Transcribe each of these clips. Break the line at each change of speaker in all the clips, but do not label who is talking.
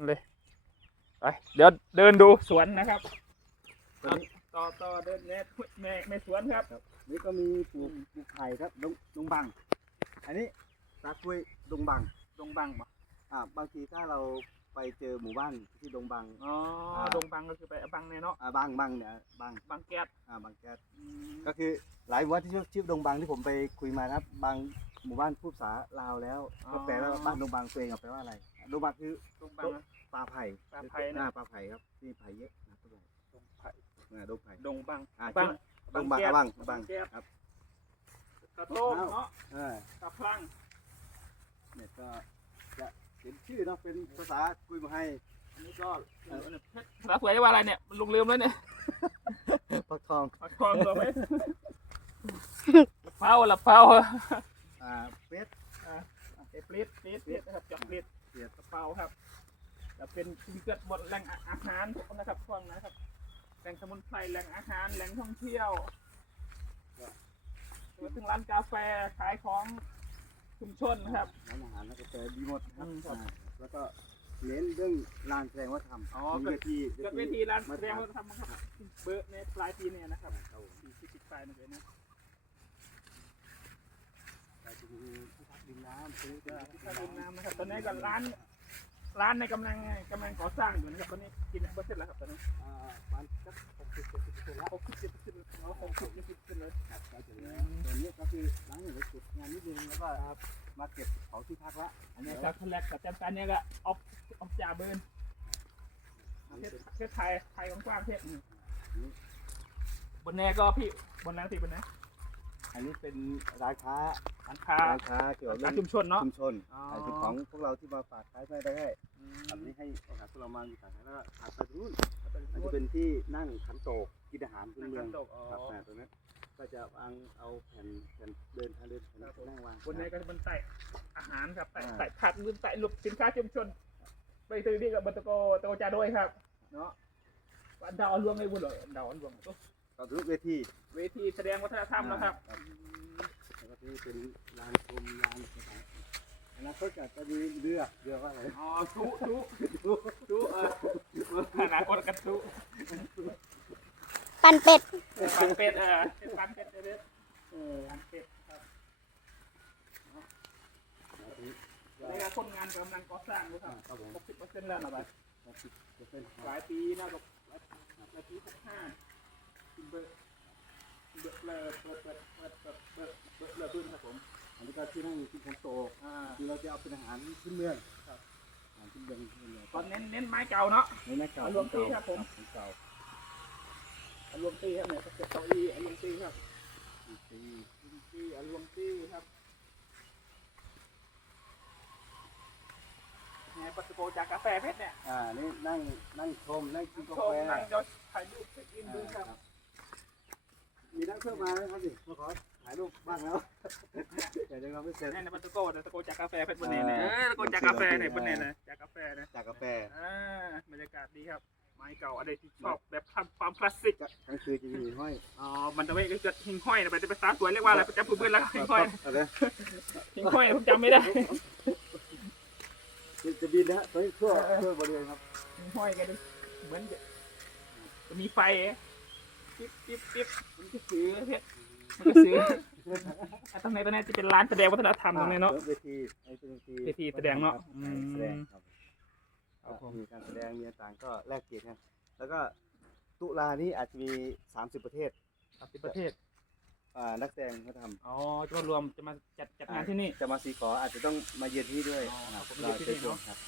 กันเลยไปเดี๋ยวเดินดูสวนนะครับ
ตอนนี้
ต่อต่อเดินแม่แม่แม่สวนครับ
นี่ก็มีปลูกปลูกไผ่ครับดงดงบัง อันนี้ตากล้วยดงบัง
ดงบังบ่
อ่าบางทีถ้าเราไปเจอหมู่บ้านที่ดงบัง
อ๋อ
อ่า
ดงบังก็คือไปบังแน่เนาะ
อ่าบางบางเนี่ยบาง
บังแก๊ส
อ่าบางแก๊สก็คือหลายหมู่บ้านที่ชื่อชื่อดงบังที่ผมไปคุยมานะครับบางหมู่บ้านพูดภาษาลาวแล้วก็แปลว่าบ้านดงบังตัวเองอะแปลว่าอะไรดงบังคือ
ดงบังนะ
ปลาไผ่
ปลาไผ่นะ
หน้าปลาไผ่ครับที่ไผ่เยอะนะตัวใหญ่
ดงไผ่
อ่าดงไผ่
ดงบัง
อ่า
บัง
ดงบัง
แก๊ส
อะบัง
บั
บั
ง
ง
แก๊ส
ครับ
กระโต้งเนาะ
อ่า
กระพลัง
เนี่ยก็จะเขียนชื่อเนาะเป็นภาษากุยมาให้
อันนี้ก็เออเนี่ยเพชรภาษาสวยว่าอะไรเนี่ยมันลุงลืมแล้วเนี่ย
ปักทอง
ปักทองตัวไหมละเผาละเผา
อ่าเฟส
อ่าเอปลิสปลิสปลิสนะครับจอกปลิส
เสียด
กระเป๋าครับจะ เป็นที่เกิดบนแหล่งอาหารนะครับพวกนะครับแหล่งสมุนไพรแหล่งอาหารแหล่งท่องเที่ยวรวมถึงร้านกาแฟขายของชุมชนนะครับ
ร้านอาหารแล้วก็เจอดีหมดนะครับ
อืมครับ
อ่าแล้วก็เน้นเรื่องลานแสดงวัฒนธรรม
อ๋อ
มีเวที
เกิดเวทีร้านแสดงวัฒนธรรมครับเบอร์ในปลายปีเนี่ยนะครับที่ที่ติดปลายนั่นเลยนะ
แต่จะมีที่พักดินน้ำซื้อก็
ที่ท่าดินน้ำนะครับตอนนี้ก็ร้าน ร้านในกำลังกำลังก่อสร้างอยู่นะครับตอนนี้กินเปอร์เซ็นต์แล้วครับตอนนี้
อ่าวันสักหกสิบเจ็ดสิบเปอร์เซ็นต์ละ
หกสิบเจ็ดเปอร์เซ็นต์แล้วหกสิบเจ็ดสิบเปอร์เซ็นต์เลย
ครับก็จะเหลือตัวนี้ก็คือล้างหนึ่งจุดงานนิดนึงแล้วก็มาเก็บของที่พักละ
อันนี้จากทะเลกับจำการเนี่ยก็ออกออกจ่าเบิร์นเทศเทศไทยไทยกว้างๆเทศบนแน่ก็พี่บนนั้นสิบนนั้น
อันนี้เป็นร้านค้า
ร้านค้า
ร้านค้าเกี่ยวกับเรื่
ร้า
อนง
ชุมชนเนาะ
ชุมชน
อ๋อ
ไอ้ที่ของพวกเราที่มาฝากขายไม่ได้ให้
อืม
อันนี้ให้โอกาสพวกเรามามีขายแล้วก็ขายไปตรงนู้นอันจะเป็นที่นั่งขันโตกกินอาหารพื้นเมือง
น้ำตกอ๋อ
ครับแต่ตรงนั้นก็จะวางเอาแผ่นแผ่นเดินทางเดินแผ่นนั่งวาง
บนแน่ก็จะเป็นไต่อาหารครับไต่
อ่า
ไต่ผักหรือไต่หลบสินค้าชุมชน ไปซื้อที่กับบัตโกโตจ่าด้วยครับ เนาะวันดาวลวงในบุญเลยดาวลวง
ต่ อทุกเวที
เวทีแสดงวัฒนธรรมนะครับ
แล้วก็ที่เป็นลานชมลานสถานอนาคตก็จะมีเรือเรือว่าอะไร
อ๋อทุทุทุเอออนาคตกันทุ
ปันเป็ด
ปันเป็ดเออเป็นปันเป็ดเด้อเออปันเป็ดครับในการคนงานกำลังก่อสร้างอยู่ครับ
ครับผม
หกสิบเปอร์เซ็นต์แล้วนะบัด
จะเป็น
หลายปีนะกับหลายปีหกห้า เบอร์เบอร์เปิดเปิดเปิดเปิดเปิดเปิดเปิดเปิดพื้นครับผม
อันนี้ก็ที่นั่งที่ขันโตก
อ่า
คือเราจะเอาเป็นอาหารพื้นเมืองอาหารพื้นเมือง
ตอนเน้นเน้นไม้เก่าเนาะ
ในแม่เก่า
อารมณ์ดีครับผม
องเก่า
อารวมตีครับเนี่ยเก็บเก้าอี้อารวมตีครับ
ปี
ตีอารวมตีครับเนี่ยปัสโกจากกาแฟเพชรเนี่ย
อ่า นี่นั่งนั่งชม นั่งกินกาแฟ
นั่งยศถ่ายรูปเช็คอินดูครับ
มีนักเพิ่มมาไหมครับสิมาขอถ่ายรูปบ้างแล้วแต่ยังเราไม่เสร็จ
นี่ในปัสโกเนี่ยตะโกจากกาแฟเพชรบนเนี่ยนะเออตะโกจากกาแฟเนี่ยบนเนี่ยนะจากกาแฟนะ
จากกาแฟ
อ่าบรรยากาศดีครับไม้เก่าอะไรที่ชอบแบบความคลาสสิก
กลางคืนจะมีห้อย
อ๋อมันจะไม่ก็จะหิงห้อยนะไปจะไปสาสวยเรียกว่าอะไรประจำพื้นเมืองแล้วหิงห้อย
อะไร
หิงห้อยผมจำไม่ได้
จะบินนะฮะตอนนี้ทั่วทั่วบริเวณครับ
หิงห้อยกันดิเหมือนจะจะมีไฟ ปิ๊บปิ๊บปิ๊บมันก็ซื้อเพชรมันก็ซื้ออะตรงไหนตรงไหนจะเป็นร้านแสดงวัฒนธรรมตรงไหนเนาะ
เวทีไอ้เป็นเวที
เวทีแสดงเนอะอืม
แสดงครับ
ครับผม
มีการแสดงมีต่างๆก็แลกเปลี่ยนกันแล้วก็ตุลานี้อาจจะมี 30 ประเทศ
สามสิบประเทศ
อ่านักแสดงเขาทำ
อ๋อจะมารวมจะมาจัดจัดงานที่นี่
จะมาสีขออาจจะต้องมาเยือนที่ด้วย
อ๋อ
ครับ
ผมเยือนที่นี่เนอะ
ครับ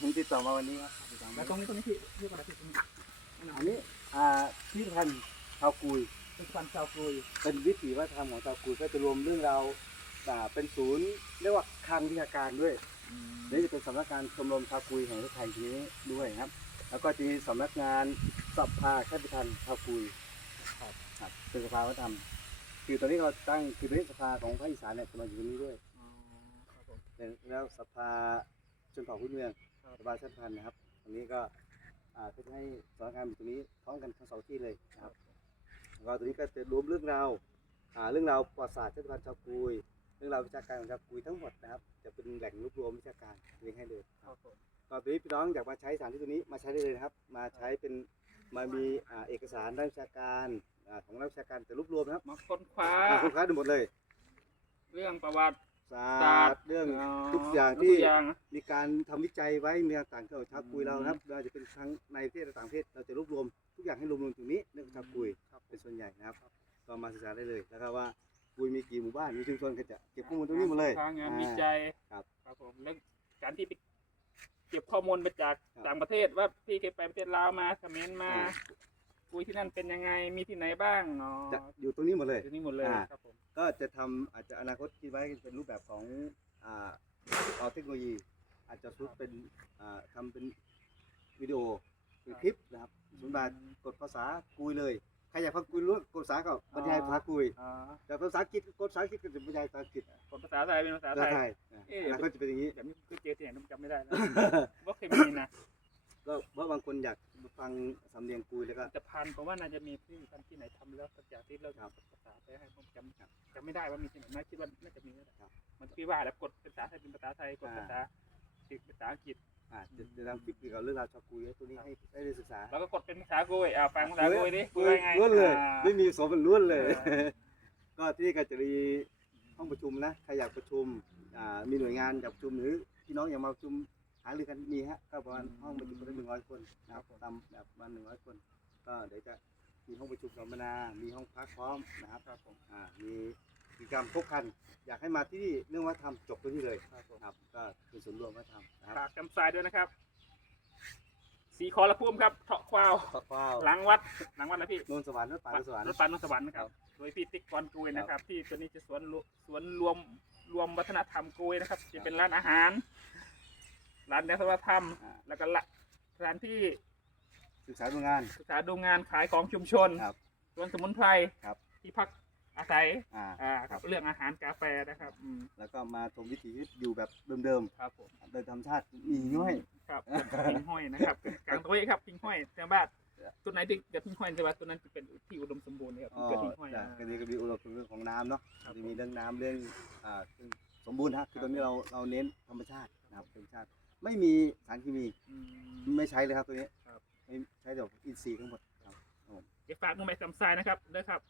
ผมติดต่อมาวันนี้ครับติดต่อมา
แล้วตรงนี้ตรงนี้ที่ที่อะไรที่ตรงนี้
อันนี้ อ่าพิพิธภัณฑ์ชาวกุย
เป็นฟันชาวกุย
เป็นวิถีวัฒนธรรมของชาวกุยก็จะรวมเรื่องราวอ่าเป็นศูนย์เรียกว่าคลังวิชาการด้วยนี่จะเป็นสำนักงานชมรมชาวกุยแห่งประเทศไทยทีนี้ด้วยครับ แล้วก็จะมีสำนักงานสภาข้าราชการชาวกุยครับครับเป็นสภาวัฒนธรรมคือตอนนี้เราตั้งคือเป็นสภาของภาคอีสานเนี่ยจะมาอยู่ตรงนี้ด้วย
อ๋อครับผม
แล้วสภาชนเผ่าพื้นเมืองสภาชาติพันธุ์นะครับตรงนี้ก็อ่า เพื่อให้สำนักงานอยู่ตรงนี้พร้อมกันทั้งสองที่เลยนะครับแล้วก็ตรงนี้ก็จะรวมเรื่องราวอ่าเรื่องราวประวัติศาสตร์ชาติพันธุ์ชาวกุยเรื่องราววิชาการของชาวกุยทั้งหมดนะครับ จะเป็นแหล่งรวบรวมวิชาการเรียงให้เลย
ครับผม
ก็ตัวนี้พี่น้องอยากมาใช้สถานที่ตัวนี้มาใช้ได้เลยนะครับ มาใช้เป็นมามีอ่าเอกสารด้านวิชาการอ่าของนักวิชาการแต่รวบรวมนะครับ
มาค้นคว้า
อ่าคุณค้าดูหมดเลย
เรื่องประวัติ
ศา
ศา
ส
ส
ต
ตร์
ร์เรื่อง
อ๋อ
ทุกอย่าง
ทุ
ที่
กอย่าง
มีการทำวิจัยไว้มีต่างๆเกี่ยวกับชาวกุยเรานะครับไม่ว่าจะเป็นทั้งในประเทศและต่างประเทศเราจะรวบรวมทุกอย่างให้รวมรวมตรงนี้เรื่องชาวกุยเป็นส่วนใหญ่นะครับ ก็มาศึกษาได้เลยแล้วก็ว่ากุยมีกี่หมู่บ้านมีชุมชนก็จะเก็บข้อมูลตรงนี้หมดเลย
ทางงาน
อ่า
วิจัย
ครับ
ครับผมแล้วการที่ไปเก็บข้อมูลมาจาก
ครับ
ต่างประเทศว่าพี่เคยไปประเทศลาวมาเขมรมา
อ่า
คุยที่นั่นเป็นยังไงมีที่ไหนบ้างอ๋อ
จะอยู่ตรงนี้หมดเลย
ที่นี่หมดเลย
อ่า
ครับผม
ก็จะทำอาจจะอนาคตคิดไว้เป็นรูปแบบของอ่าเอาเทคโนโลยี อาจจะซุปเป็นอ่าทำเป็นวิดีโอเป็นคลิปนะครับสมมติว่ากดภาษากุยเลยใครอยากฟังกุยรู้กดภาษาก็บรรยายภาษากุย
อ๋อ
แต่ภาษาอังกฤษกดภาษาอังกฤษก็จะบรรยายภาษาอังกฤษ
คนภาษาไทยเป็นภาษา
ภา
ไท
ษายไทยอะ
เอ๊ะ
อนาคตจะเป็นอย่างนี้
แบบนี้ก็เจอที่ไหนจำไม่ได้แล้ว ว่าเคยมีนะ
ก็เพราะบางคนอยากฟังสำเนียงกุยแล้วก็
จะพันเพราะว่าน่าจะมีที่พันที่ไหนทำแล้วสักอย่างที่เรา
ครับ
ภาษาไปให้ผมจำจำไม่ได้ว่ามีที่ไหนน่าคิดว่าน่าจะมีแล้วแหละ
ครับ
มันพี่ว่าแล้วกดภาษาไทยเป็นภาษาไทยกด
อ่า
ภาษาอังกฤษภาษาอังกฤษ
อ่าจะจะทำคลิปเกี่ยวกับเรื่องราวชาวกุยให้ตัวนี้ให้ให้ได้ศึกษา
แล้วก็กดเป็นภาษาโกยอ่าฟังภาษาโกยดิ
กุ
โก
ย
ยไง
ล้วนเลย
อ่า
ไม่มีสมเป็นล้วนเลย
เออ
ก็ที่นี่ก็จะมีห้องประชุมนะใครอยากประชุมอ่ามีหน่วยงานอยากประชุมหรือพี่น้องอยากมาประชุม หารือกันมีฮะก็ประมาณห้องประชุมได้หนึ่งร้อยคนนะครับตามแบบประมาณหนึ่งร้อยคน ก็เดี๋ยวจะมีห้องประชุมสัมมนา มีห้องพักพร้อมนะครับ
ครับผม
อ่ามีกิจกรรมครบครัน อยากให้มาที่นี่เรื่องวัฒนธรรมจบตรงนี้เลย
ครับผม
ครับก็คือส่วนย์รวมวัฒนธรรมนะครับ
ฝากจำสายด้วยนะครับ สีคอละพุ่มครับเถาะควาว
ขอบคุณ
หลังวัดหลังวัดนะพี่
นนท์สวรรค์นนท์ป่า
ปั
นนท์สวรรค์
รถปันนนสวรรค์นะครับโดยพี่ติ๊กกรกุยนะครับ ที่ตัวนี้จะสวนรวสวนรวมรวมวัฒนธรรมกุยนะครับ จะเป็นร้านอาหาร ร้านแนววัฒนธรรม
อ่า
แล้วก็ละสถานที่
ศึกษาดูงาน
ศึกษาดูงานขายของชุมชน
ครับ
สวนสมุนไพร
ครับ
ที่พักอาศัย
อ่า
อ่าครับเรื่องอาหารกาแฟนะครับอืม
แล้วก็มาชมวิถีชีวิตอยู่แบบเดิม
ครับผม
ๆโดยธรรมชาติมีน้อย
ครับพิงห้อยนะครับกลางตัวเองครับพิงห้อยแต่ว่าตัวไหนที่จะพิงห้อยแต่ว่าตัวนั้นจะเป็นที่อุดมสมบูรณ์นะครับ
อ๋อ
ก็พิงห้อย
จ้ะ
อ่า
ก็มีก็มีอุดมสมบูรณ์ของน้ำเนาะ
ครับ
จะมีเรื่องน้ำเรื่องอ่าเรื่องสมบูรณ์ฮะคือตอนนี้เราเราเน้นธรรมชาตินะครับธรรมชาติ ไม่มีสารเคมี
อืม
ไม่ใช้เลยครับตัวนี้
ครับ
ไม่ใช้แบบอินทรีย์ทั้งหมดครับ
เดี๋ยวฝากนุ่มไม้จำทรายนะครับเด้อครับ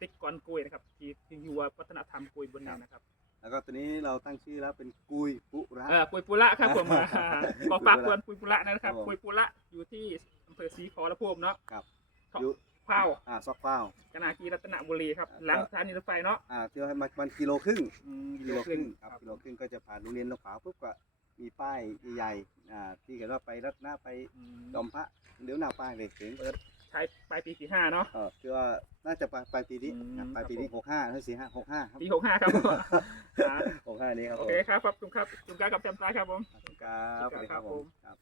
ติ๊กกอนกุยนะครับ ที่ที่อยู่วัฒนธรรมกุยบนนี้นะครับ
แล้วก็ตัวนี้เราตั้งชื่อแล้วเป็นกุยปุระ
เออกุยปุระครับผมอ่าขอฝากเพื่อนกุยปุระนะครับ
ครับผม
กุยปุระอยู่ที่อำเภอศรีขอระพูมเนาะ
ครับ
ครับ
อยู่
เผา
อ่าซอกเฝ้า ก
นากีรัตนบุรีครับ
ครับ
หลังสถานีรถไฟเนาะ
อ่าเที่ยวให้มามันกิโลครึ่ง
อืม
กิโลครึ่งครับกิโลครึ่งก็จะผ่านโรงเรียนลงขวาวปุ๊บก็ มีป้ายใหญ่ๆอ่าที่เขียนว่าไปรัตนาไป
อืม
จอมพระเดี๋ยวหน้าป้ายเลยถึง
ใช้ปลายปีสี่ห้าเนาะ
เออคือว่าน่าจะปลายปลายปีนี้
อืม
ครับปลายปีนี้
ครับผม
หกห้าถ้าสี่ห้าหกห้าครับ
ปีหกห้าครับผมอ่า
หกห้านี้ครับ
โอ
ผม
เคครับขอบคุณครับจุงการกับจำทรายครับผม
ขอบคุณครับสวัสดีครับ
ครับ
ผ
ผมม
ครับ